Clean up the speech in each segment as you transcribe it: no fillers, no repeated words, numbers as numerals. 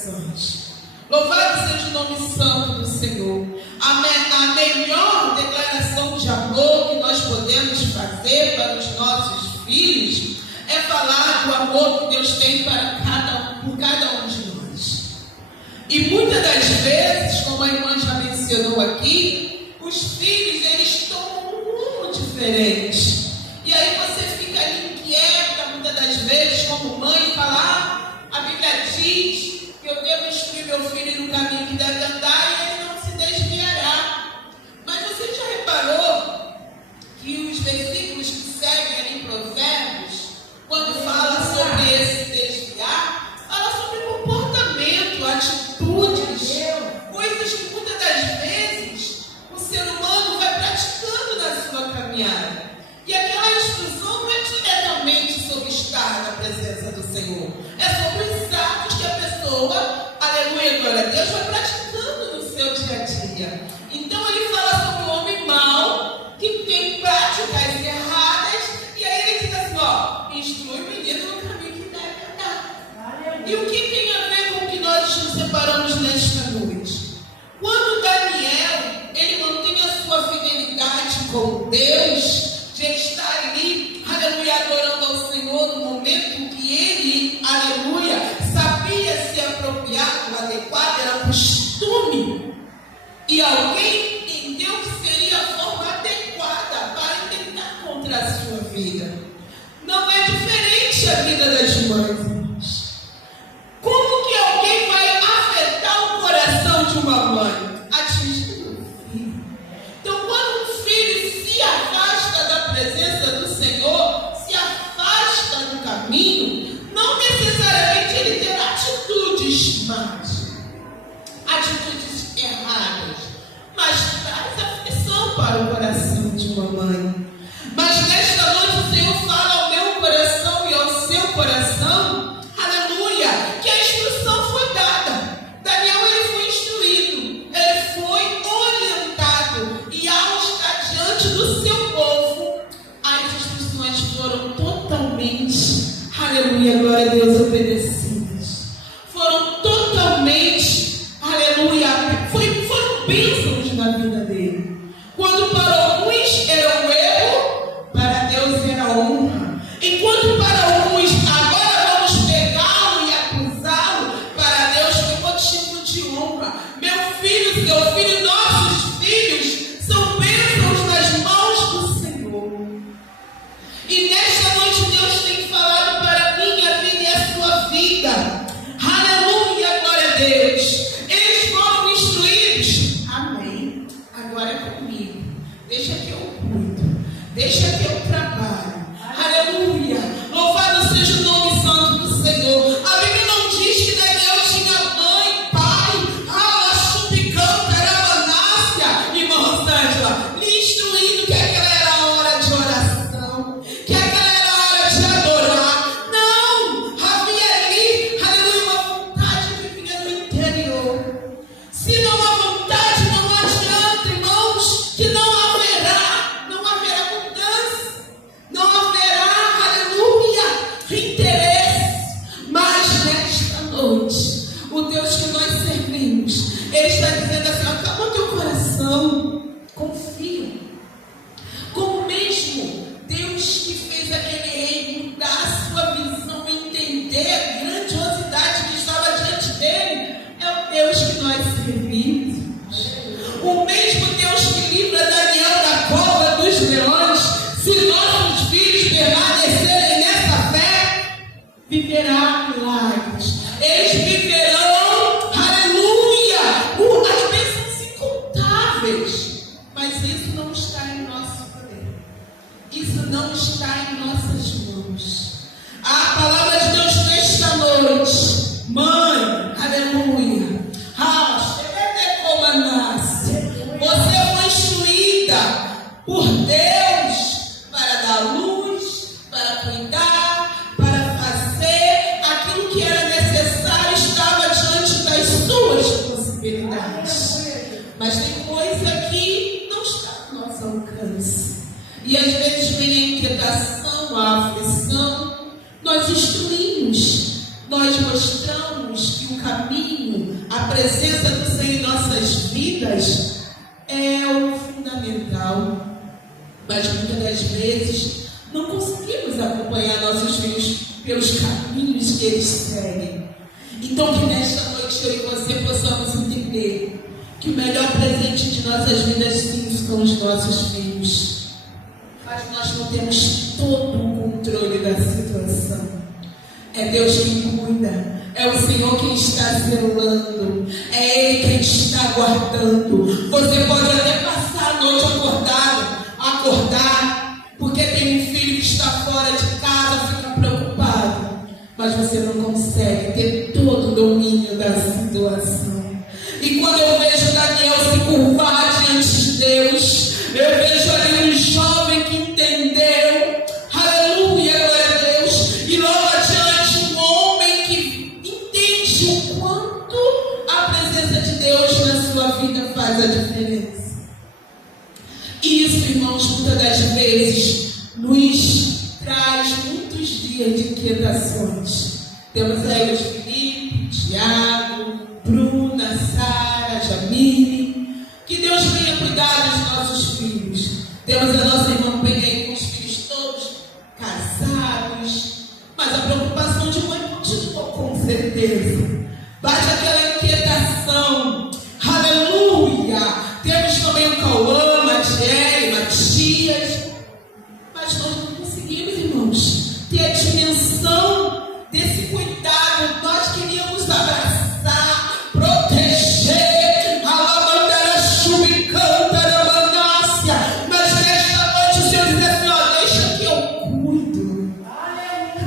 corações. Louvado seja o nome santo do Senhor. A melhor declaração de amor que nós podemos fazer para os nossos filhos é falar do amor que Deus tem por cada um de nós. E muitas das vezes, como a irmã já mencionou aqui, os filhos, eles tomam um rumo diferente. E aí você fica ali inquieta, muitas das vezes, como mãe, falar, a Bíblia diz que eu devo instruir meu filho no caminho que deve andar e ele não se desviará. Mas você já reparou que os versículos que seguem ali em Provérbios, quando fala sobre esse desviar, fala sobre comportamento, atitudes, coisas que muitas das vezes o ser humano vai praticando na sua caminhada. E aquela instrução não é diretamente sobre estar na presença do Senhor, é sobre os atos que a pessoa, aleluia, glória a Deus, vai praticando no seu dia a dia. Então ele fala sobre o homem mau, que tem práticas erradas, e aí ele diz assim, ó, instrui o menino no caminho que deve andar. E o que tem a ver com o que nós nos separamos nesta noite? Quando Daniel, ele mantém a sua fidelidade com Deus, de estar ali, aleluia, adorando ao Senhor no momento que ele, aleluia, sabia se apropriar do adequado, era costume. E alguém entendeu que seria a forma adequada para tentar contra a sua vida. Não é diferente a vida das mães. Como que alguém vai afetar o coração de uma mãe? Atingindo o filho. Então, quando um filho se afasta da presença do Senhor, se afasta do caminho, não necessariamente ele terá atitudes más, atitudes erradas, mas traz aflição para o coração de uma mãe. Mas nesta noite o Senhor fala ao meu coração e ao seu coração, aleluia, que a instrução foi dada. Daniel, ele foi instruído, ele foi orientado, e ao estar diante do seu povo, as instruções foram totalmente, aleluia, glória a Deus, obedecidas. Foram totalmente, aleluia, foram bênçãos na vida dele. Quando para alguns era um erro, para Deus era honra. Enquanto para alguns, agora vamos pegá-lo e acusá-lo, para Deus foi motivo de honra. Meu filho, seu filho, nossos filhos são bênçãos nas mãos do Senhor. E nesta noite Deus tem falado para minha vida e a sua vida. Aleluia, glória a Deus. Eles foram instruídos. Amém. Agora é comigo. Deixa que eu cuido. Deixa que eu trabalho. Aleluia. Louvado seja o nome santo do Senhor. A Bíblia não diz que Daniel tinha mãe, pai, chupicanta, Manácia, irmã Rosângela, lhe instruindo que aquela era a hora de oração, que aquela era a hora de adorar. Não, havia ali, aleluia, uma vontade que vinha do interior. Se não há vontade, não adianta, irmãos, que não haverá mudança, não haverá, aleluia, interesse. Mas nesta noite, o Deus que nós servimos, Ele está dizendo assim, acalma o teu coração, confia. Como mesmo Deus que fez aquele rei mudar a sua visão, entender a grandiosidade que estava diante dele, é o Deus que nós servimos. O mesmo Deus que livra Daniel da cova dos leões, se nossos filhos permanecerem nessa fé, viverá milagres. Eles viverão, aleluia, as bênçãos incontáveis. Mas isso não está em nosso poder. Isso não está em nossas mãos. A palavra de Deus nesta noite, mãe, aleluia, você foi instruída por Deus para dar luz, para cuidar, para fazer aquilo que era necessário, estava diante das suas possibilidades. Mas tem coisa que não está no nosso alcance. E às vezes vem a inquietação, a aflição. Nós instruímos, nós mostramos que o caminho presença do Senhor em nossas vidas é o fundamental. Mas muitas das vezes não conseguimos acompanhar nossos filhos pelos caminhos que eles seguem. Então que nesta noite eu e você possamos entender que o melhor presente de nossas vidas sim são os nossos filhos. Mas nós não temos todo o controle da situação. É Deus quem cuida. É o Senhor quem está zelando. É Ele quem está guardando. Você pode até passar a noite acordar, porque tem um filho que está fora de casa, fica preocupado. Mas você não consegue ter todo o domínio da situação. E quando eu vejo Daniel se curvar diante de Deus, eu vejo ali um jovem que entendeu. Aleluia, glória a Deus. E logo adiante um homem que entende o quanto a presença de Deus na sua vida faz a diferença. E isso, irmãos, muitas das vezes nos traz muitos dias de inquietações. Temos aí os Felipe, Tiago, Bruna, Sara, Jamile. Que Deus venha cuidar dos nossos filhos. Temos a nossa irmã Penha aí com os filhos todos casados. Mas a preocupação de mãe continua, com certeza. Bate aquela inquietação. Aleluia! Temos também o Cauã, Matiele, Matias. Mas nós não conseguimos, irmãos, ter a dimensão desse cuidado. Nós queríamos abraçar, proteger, alabandará, chuva e canta, mas nesta noite o Senhor diz assim: ó, deixa que eu cuido,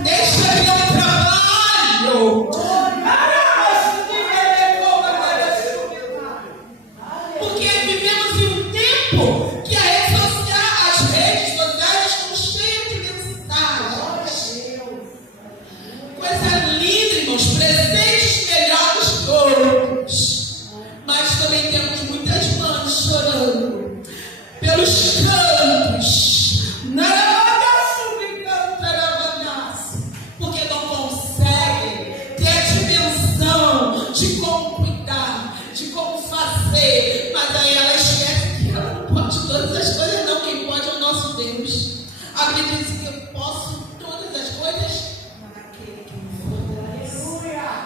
deixa que eu trabalho. Porque vivemos em um tempo que as redes sociais estão cheias de mensagens. Coisa linda, irmãos, presentes melhores todos. Mas também temos muitas mães chorando pelos cantos, porque não conseguem ter a dimensão de como cuidar, de como fazer. Mas aí ela esquece que ela não pode todas as coisas, não. Quem pode é o nosso Deus. A Bíblia diz que eu posso todas as coisas naquele que me fortalece.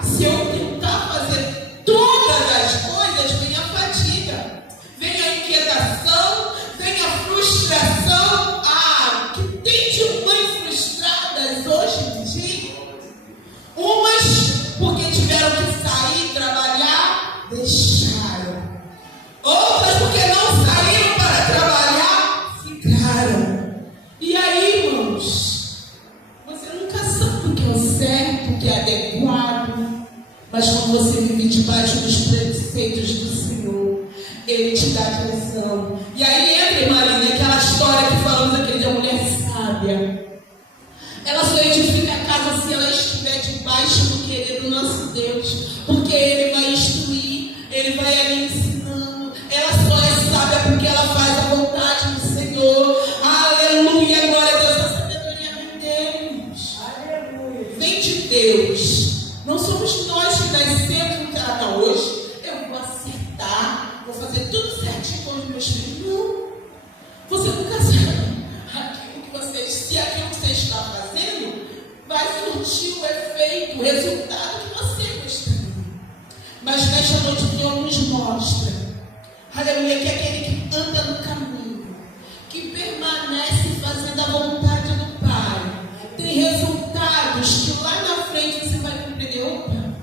Se eu tentar fazer todas as coisas, vem a fadiga, vem a inquietação, vem a frustração. Ah, que tem de mães frustradas hoje em dia. Umas porque tiveram que sair, trabalhar, deixaram. Outras porque não saíram para trabalhar, ficaram. E aí, irmãos, você nunca sabe o que é o certo, o que é adequado. Mas quando você vive debaixo dos preceitos do Senhor, Ele te dá direção. E aí entra, Marina, aquela história que falamos aquele da mulher sábia. Ela só edifica a casa se ela estiver debaixo do querer do nosso Deus. Porque Ele vai instruir, Ele vai ali ensinando. Ela só é sábia porque ela faz a vontade do Senhor. Aleluia, glória a Deus. A sabedoria vem de Deus. Aleluia. Vem de Deus. Não somos nós que nascemos no canal hoje. Eu vou acertar, vou fazer tudo certinho com os meus filhos. Não. Você nunca sabe aquilo que você, se aquilo que você está fazendo vai surtir o efeito, o resultado que você gostaria. Mas nesta noite o Senhor nos mostra, aleluia, que é aquele que anda no caminho, que permanece fazendo a vontade do Pai, tem resultados que lá na frente você vai compreender. Opa,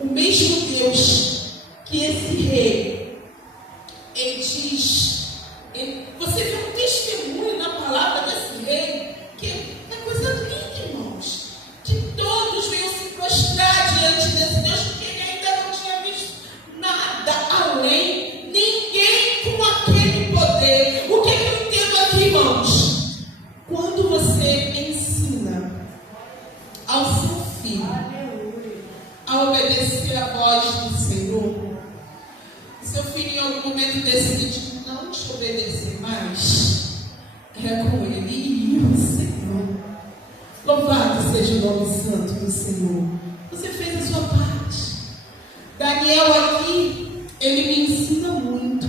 o mesmo Deus que esse rei, ele diz, você vê um testemunho na palavra desse rei, que é coisa linda, irmãos, que todos venham se prostrar diante desse Deus, porque ele ainda não tinha visto nada além, ninguém com aquele poder. O que eu entendo aqui, irmãos? Quando você ensina ao seu filho a obedecer a voz do Senhor, seu filho em algum momento decide não te obedecer mais, é com ele e o Senhor. Louvado seja o nome santo do Senhor. Você fez a sua parte. Daniel aqui Ele me ensina muito.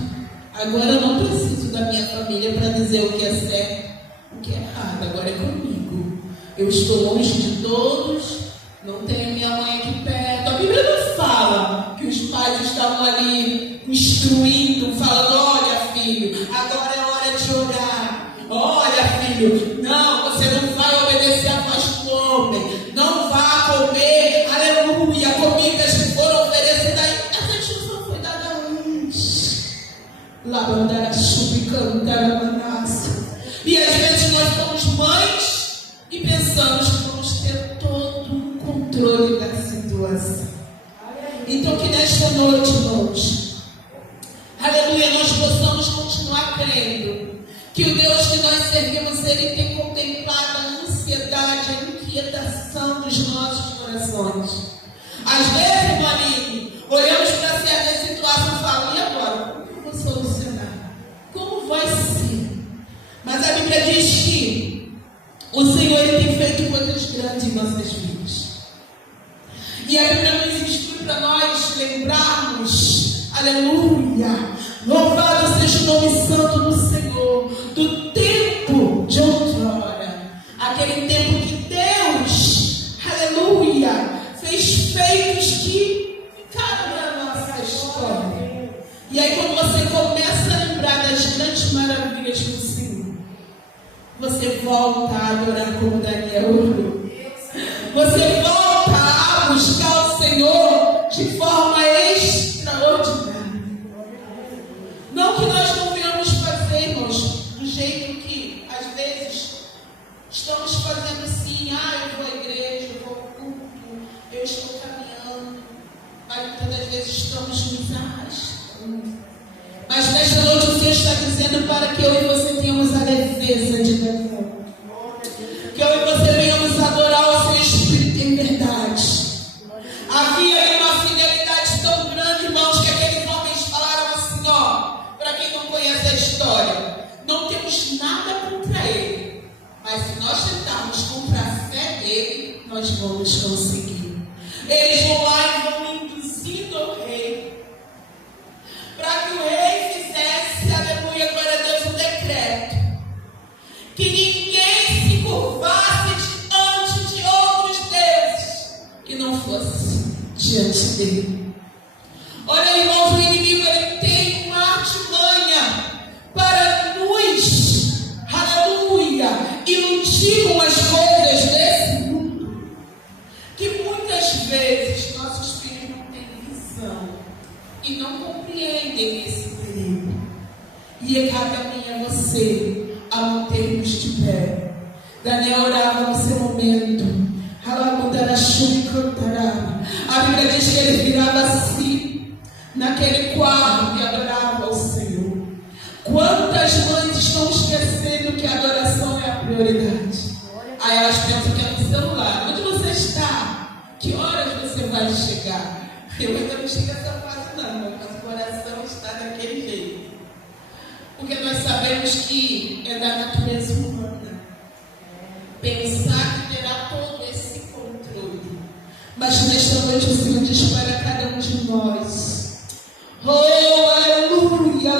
Agora eu não preciso da minha família para dizer o que é certo, o que é errado. Agora é comigo. Eu estou longe de todos, não tenho minha mãe aqui perto. A Bíblia não fala que os pais estavam ali instruindo, falando: olha, filho, agora é hora de orar. Olha, filho, não, você não vai obedecer a voz do homem. Não vá comer, aleluia, comidas que foram oferecidas aí. Essa instrução foi dada antes. Lavandara, chupi, cantara, manasse. E às vezes nós somos mães e pensamos que vamos ter todo o controle da situação. Então que nesta noite, irmãos, aleluia, nós possamos continuar crendo que o Deus que nós servimos, Ele tem contemplado a ansiedade, a inquietação dos nossos corações. Às vezes, meu amigo, olhamos para certas situações e falamos: e agora? Como eu vou solucionar? Como vai ser? Mas a Bíblia diz que o Senhor, Ele tem feito coisas grandes em nossas vidas. E a Bíblia nos instrui para nós lembrarmos, aleluia, louvado seja o nome santo do Senhor, do tempo de outrora, aquele tempo que Deus, aleluia, fez feitos que ficaram na nossa história. E aí quando você começa a lembrar das grandes maravilhas do Senhor, você volta a adorar como Daniel orou. Você volta a buscar o Senhor de forma extraordinária. Não que nós não venhamos fazer, irmãos, do jeito que às vezes estamos fazendo assim: eu vou à igreja, eu vou ao culto, eu estou caminhando, mas muitas das vezes estamos nos arrastando. Mas nesta noite o Senhor está dizendo para que eu e você tenhamos a leveza de Daniel, que eu e você venhamos adorar o seu Espírito em verdade. Havia ali uma fidelidade tão grande, irmãos, que aqueles homens falaram assim: para quem não conhece a história, não temos nada contra ele, mas se nós tentarmos contra a fé dele, nós vamos conseguir. Eles vão lá e vão induzindo o rei, para que o rei fizesse, aleluia, glória a Deus, um decreto, que ninguém se curvasse diante de outros deuses, que não fosse diante dele. Olha, irmãos, o inimigo, ele tem uma artimanha para nos, aleluia, iludir com as coisas desse mundo, que muitas vezes nossos filhos não têm visão e não compreendem esse perigo. E cabe a mim e a você a mantermos de pé. Daniel orava no seu momento. A Bíblia diz que ele virava assim naquele quarto e adorava ao Senhor. Quantas mães estão esquecendo que a adoração é a prioridade? Aí elas pensam que é no celular. Onde você está? Que horas você vai chegar? Eu ainda não cheguei a essa fase não, mas o coração está daquele jeito. Porque nós sabemos que é da natureza humana pensar que terá todo esse controle. Mas nesta noite o Senhor diz para cada um de nós: oh, aleluia,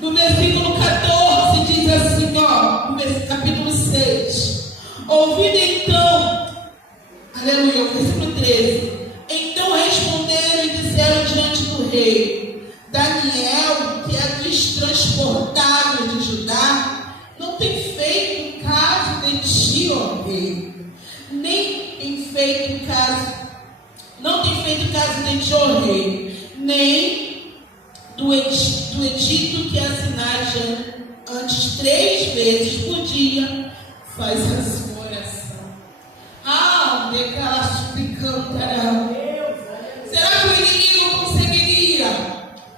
no versículo 14 diz assim, no capítulo 6: ouvindo então, aleluia, o versículo 13: então responderam e disseram diante do rei: Daniel, que é dos transportados de Judá, não tem feito caso de ti, ó rei, não tem feito caso de ti, ó rei, nem do edito que assinais antes 3 vezes por dia, faz a sua oração. Declara suplicantará. Será que o inimigo conseguiria,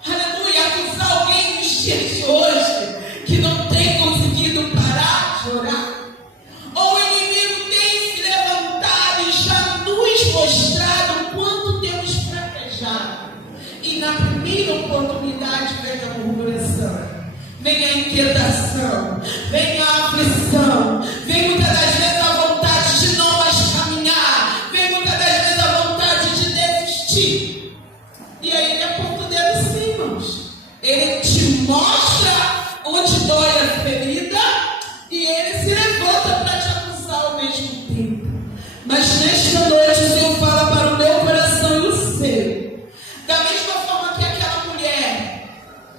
aleluia, acusar alguém nos dias de hoje que não tem conseguido parar de orar? Ou o inimigo tem se levantado e já nos mostrado quanto temos fraquejado? E na primeira oportunidade vem a murmuração, vem a inquietação, vem a aflição, vem muitas das vezes a vontade de não mais caminhar, vem muitas das vezes a vontade de desistir. perfeita. Mas nesta noite o Senhor fala para o meu coração e o seu. Da mesma forma que aquela mulher,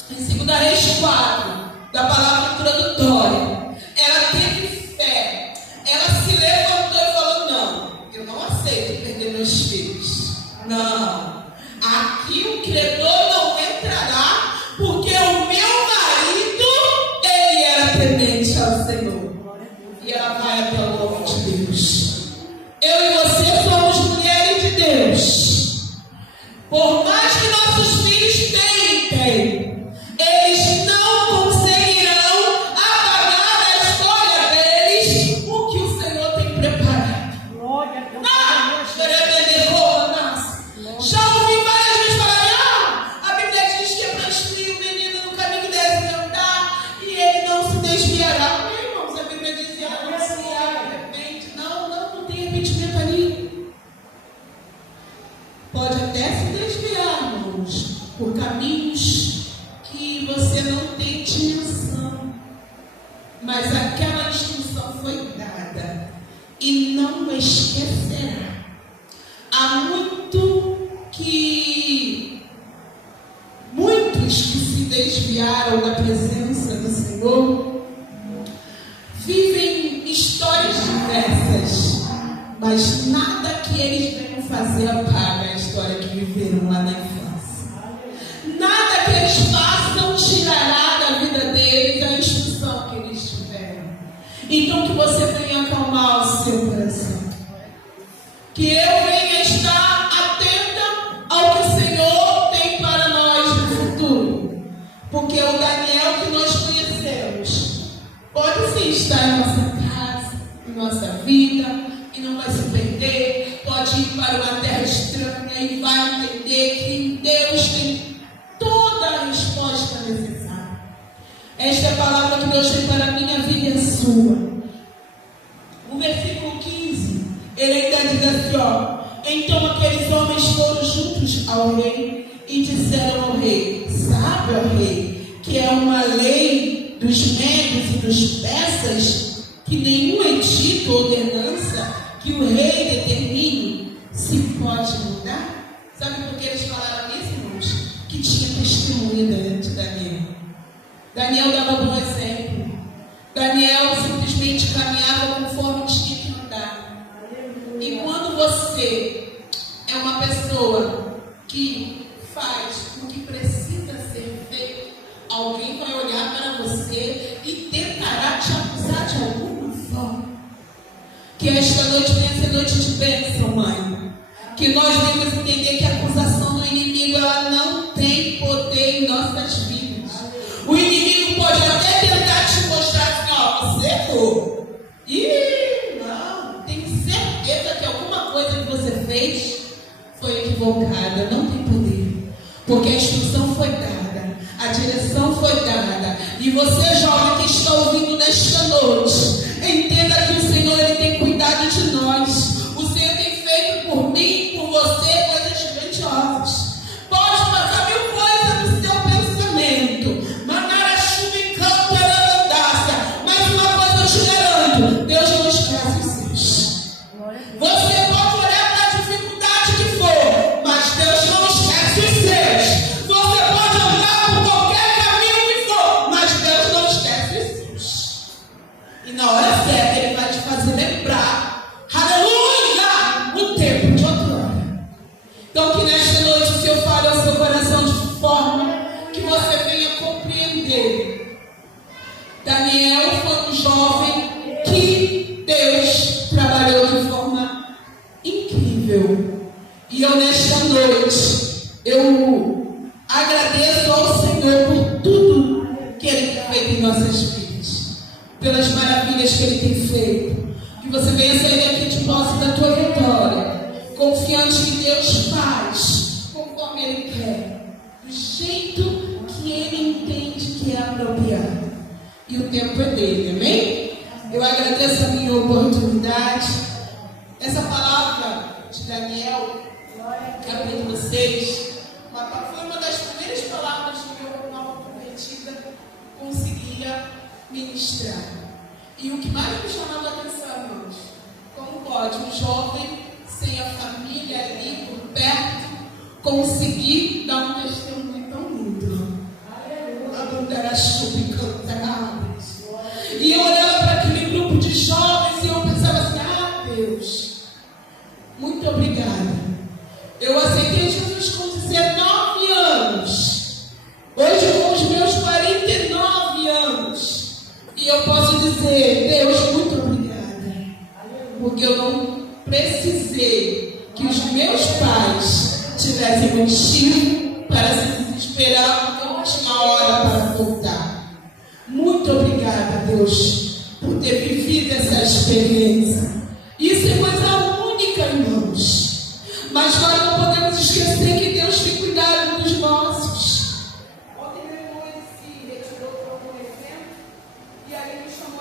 em 2 Reis 4, da palavra introdutória, ela teve fé. Ela se levantou e falou: não, eu não aceito perder meus filhos. Não, aqui o credor não entrará, porque o meu marido, ele era temente ao Senhor. E ela vai até o nome de Deus. Eu e você somos mulheres de Deus. Por mais que nossos filhos tentem, eles não conseguirão apagar da história deles o que o Senhor tem preparado. Já ouvi várias vezes falar: a Bíblia diz que é para instruir o menino no caminho que deve andar e ele não se desviará. Meu irmão, a Bíblia diz que não se arrepende. Não tem arrependimento ali. Pode até se desviar, irmãos, por caminhos que você não tem dimensão. Mas aquela instrução foi dada e não esquecerá. Há muitos que se desviaram da presença do Senhor vivem histórias diversas, mas nada que eles venham fazer apaga a história que viveram lá na infância. Nada que eles façam tirará da vida deles a instrução que eles tiveram. Então que você venha acalmar o seu coração. Que eu venha estar atenta ao que o Senhor tem para nós no futuro. Porque o Daniel que nós conhecemos pode sim estar em nossa casa, em nossa vida, e não vai se perder. Pode ir para uma terra estranha e vai entender que em Deus tem toda a resposta necessária. Esta é a palavra que Deus tem para a minha vida e a sua. O versículo 15, ele ainda diz assim, ó: então aqueles homens foram juntos ao rei e disseram ao rei: sabe, ó rei, que é uma lei dos medos e dos persas que nenhum edito ou ordenança que o rei determine se pode mudar? Sabe por que eles falaram isso, irmãos? Que tinha testemunha de Daniel. Daniel dava bom exemplo. Daniel simplesmente caminhava conforme tinha que andar. E quando você é uma pessoa que faz o que precisa ser feito, alguém vai olhar para você e tentará te acusar de alguma forma. Que esta noite venha ser noite de bênção, mãe. Que nós devemos entender que a acusação do inimigo, ela não tem poder em nossas vidas. O inimigo pode até tentar te mostrar assim, ó, você errou. Não, tenho certeza que alguma coisa que você fez foi equivocada. Não tem poder. Porque a instrução foi dada, a direção foi dada. E você, jovem que está ouvindo nesta noite, entenda que o Senhor, ele tem cuidado de nós. O Senhor tem feito por mim, por você, coisas grandiosas. Pode passar mil coisas no seu pensamento, mandar a chuva em campo e a andácia, mas uma coisa eu te garanto: Deus não esquece os seus. Você pode olhar para a dificuldade que for, mas Deus não esquece os seus. Você pode andar por qualquer caminho que for, mas Deus não esquece os seus. E na hora certa ele vai te fazer lembrar, aleluia, o tempo de outra hora. Então que nesta noite o Senhor fale ao seu coração de forma que você venha compreender. Daniel foi um jovem que Deus trabalhou de forma incrível. E eu nesta noite, eu agradeço ao Senhor por tudo que Ele tem feito em nossas vidas, pelas maravilhas que Ele tem feito. Que você venha sair daqui de posse da tua vitória, confiante que Deus faz conforme Ele quer, do jeito que Ele entende que é apropriado. E o tempo é dele, amém? Eu agradeço a minha oportunidade. Essa palavra de Daniel, capítulo 6, foi uma das primeiras palavras que eu, nova convertida, conseguia ministrar. E o que mais me chamava a atenção, irmãos, Como pode um jovem sem a família ali por perto conseguir dar um testemunho tão lindo? E eu olhava para aquele grupo de jovens e eu pensava assim: ah, Deus, muito obrigada. Eu aceitei Jesus com 19 anos. Hoje, com os meus 49 anos, e eu posso dizer: Deus, muito obrigada, porque eu não precisei que os meus pais tivessem motivo para se desesperar na última hora para voltar. Muito obrigada, Deus, por ter vivido essa experiência.